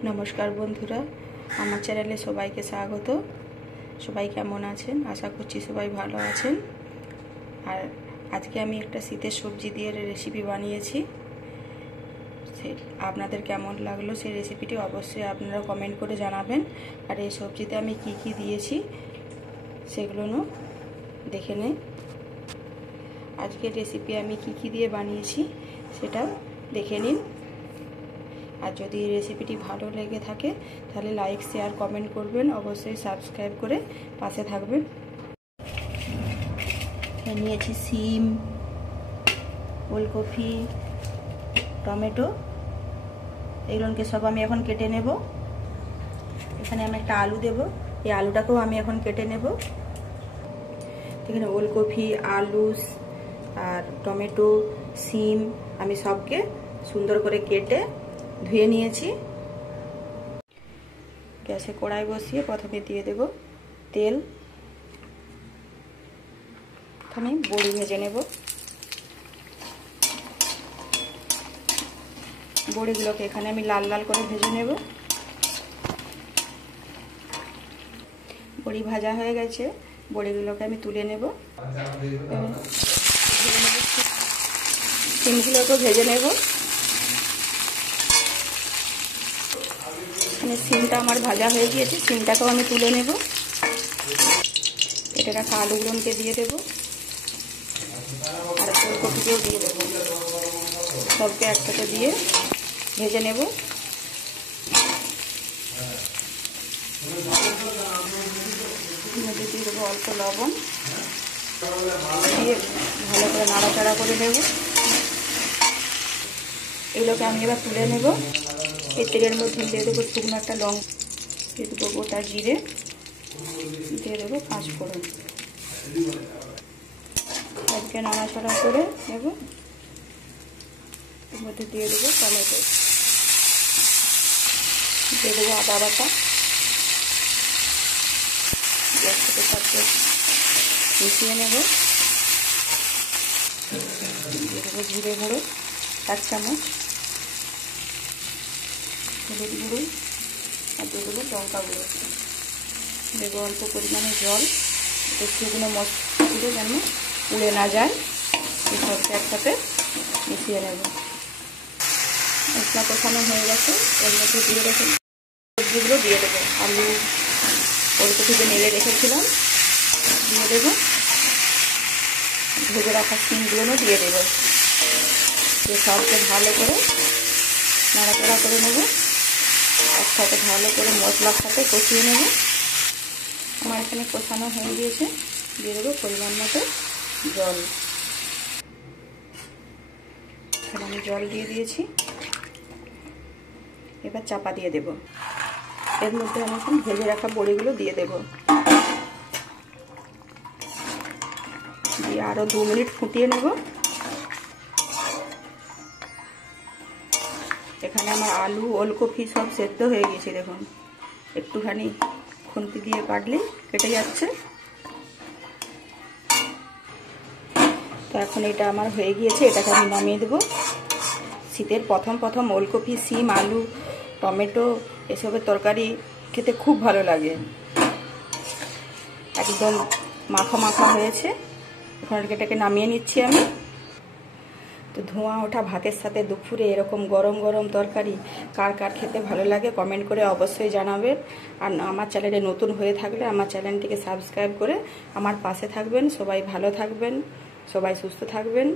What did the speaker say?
নমস্কার বন্ধুরা, আমার চ্যানেলে সবাইকে স্বাগত। সবাই কেমন আছেন? আশা করছি সবাই ভালো আছেন। আর আজকে আমি একটা শীতের সবজি দিয়ে রেসিপি বানিয়েছি। আপনাদের কেমন লাগলো সেই রেসিপিটি অবশ্যই আপনারা কমেন্ট করে জানাবেন। আর এই সবজিতে আমি কি কি দিয়েছি সেগুলো দেখে নিন। আজকের রেসিপি আমি কি কি দিয়ে বানিয়েছি সেটা দেখে নিন। আর যদি এই রেসিপিটি ভালো লেগে থাকে তাহলে লাইক শেয়ার কমেন্ট করবেন, অবশ্যই সাবস্ক্রাইব করে পাশে থাকবেন। নিয়েছি সিম, ওলকপি, টমেটো, এগুলোকে সব আমি এখন কেটে নেব। এখানে আমি একটা আলু দেব, এই আলুটাকেও আমি এখন কেটে নেব। এখানে ওলকপি, আলু আর টমেটো, সিম আমি সবকে সুন্দর করে কেটে ধুয়ে নিয়েছি। গ্যাসে কড়াই বসিয়ে প্রথমে দিয়ে দেব তেল। প্রথমে বড়ি ভেজে নেব। বড়িগুলোকে এখানে আমি লাল লাল করে ভেজে নেব। বড়ি ভাজা হয়ে গেছে, বড়িগুলোকে আমি তুলে নেব। সিমগুলোকেও ভেজে নেব। সিমটা আমার ভাজা হয়ে গিয়েছে, সিমটাকেও আমি তুলে নেব। কেটে রাখা আলুগুলোকে দিয়ে দেব আর ফুলকপিকেও দিয়ে দেব। সবকে একসাথে দিয়ে ভেজে নেব। মধ্যে দিয়ে দেবো অল্প লবণ, দিয়ে ভালো করে নাড়াচাড়া করে নেব। এগুলোকে আমি এবার তুলে নেব। এই তেলের মধ্যে দিয়ে দেবো শুকনো একটা লঙ্কা, দিয়ে দেবো গোটা জিরে, দিয়ে দেবো 5 ফোড়ন। সবকে নাড়াচাড়া করে নেব। এর মধ্যে দিয়ে দেবো টমেটো, দিয়ে দেবো আদা বাটা, একসাথে সবকে মিশিয়ে নেব। দিয়ে দেবো জিরে গুঁড়ো 1 চামচ, হলুদ গুঁড়ো আর দিয়ে দেবো লঙ্কা গুঁড়ো। দেবো অল্প পরিমাণে জল, শুকনো মশলাগুলো যেন উড়ে না যায়। এই সবকে একসাথে মিশিয়ে নেব। মশলা কষানো হয়ে গেছে, এর মধ্যে দিয়ে রেখে সবজিগুলো দিয়ে দেবো। আলু, ওলকপিতে নেড়ে রেখেছিলাম দিয়ে দেবো। ভেজে রাখা সিমগুলো দিয়ে দেবো। দিয়ে সবকে ভালো করে নাড়াচাড়া করে নেব। একসাথে ভালো করে মশলার সাথে কষিয়ে নেব। আমার এখানে কষানো হয়ে গিয়েছে, দিয়ে দেবো পরিমাণ মতো জল। এখানে আমি জল দিয়ে দিয়েছি, এবার চাপা দিয়ে দেব। এর মধ্যে আমি এখন ভেজে রাখা বড়িগুলো দিয়ে দেব। দিয়ে আরও 2 মিনিট ফুটিয়ে নেব। এখানে আমার আলু, ওলকপি সব সেদ্ধ হয়ে গেছে। দেখুন, একটুখানি খুন্তি দিয়ে কাটলেই কেটে যাচ্ছে। তো এখন এটা আমার হয়ে গিয়েছে, এটাকে আমি নামিয়ে দেবো। শীতের প্রথম ওলকপি, সিম, আলু, টমেটো এসবের তরকারি খেতে খুব ভালো লাগে। একদম মাখা মাখা হয়েছে। এখন এটাকে নামিয়ে নিচ্ছি আমি। তো ধোঁয়া ওঠা ভাতের সাথে দুপুরে এরকম গরম গরম তরকারি কার কার খেতে ভালো লাগে কমেন্ট করে অবশ্যই জানাবেন। আর আমার চ্যানেলে নতুন হয়ে থাকলে আমার চ্যানেলটিকে সাবস্ক্রাইব করে আমার পাশে থাকবেন। সবাই ভালো থাকবেন, সবাই সুস্থ থাকবেন।